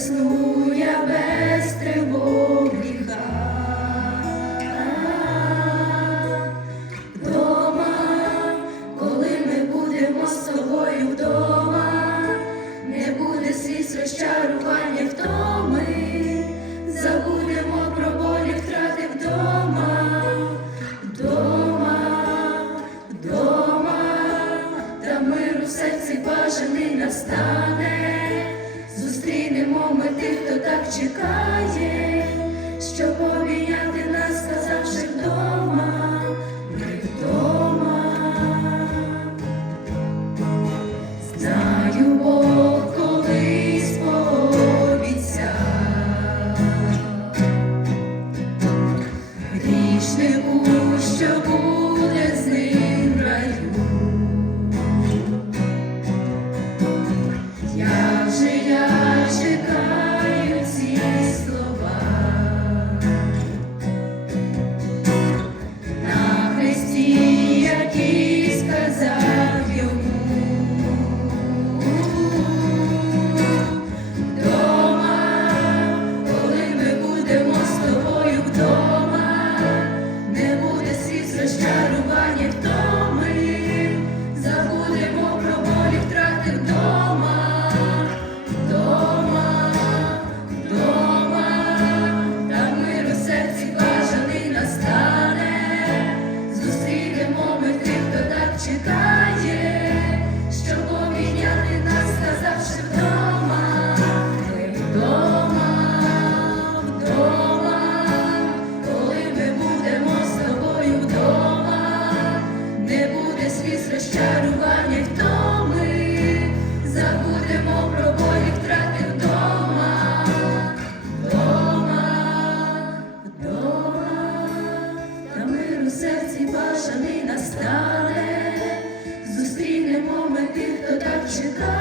засну без тривог гріха. Дома, коли ми будемо з тобою вдома, не буде сліз розчарування втоми, забудемо про болі втрати вдома, вдома, вдома, та миру в серці бажаний настане тих, хто так чекає. Чекає, щоб обійняти нас, сказавши вдома, ми вдома, вдома, коли ми будемо з тобою вдома, не буде сліз розчарування втоми, забудемо про болі втрати вдома, вдома, вдома, та мир у серці бажаний настане. 时刻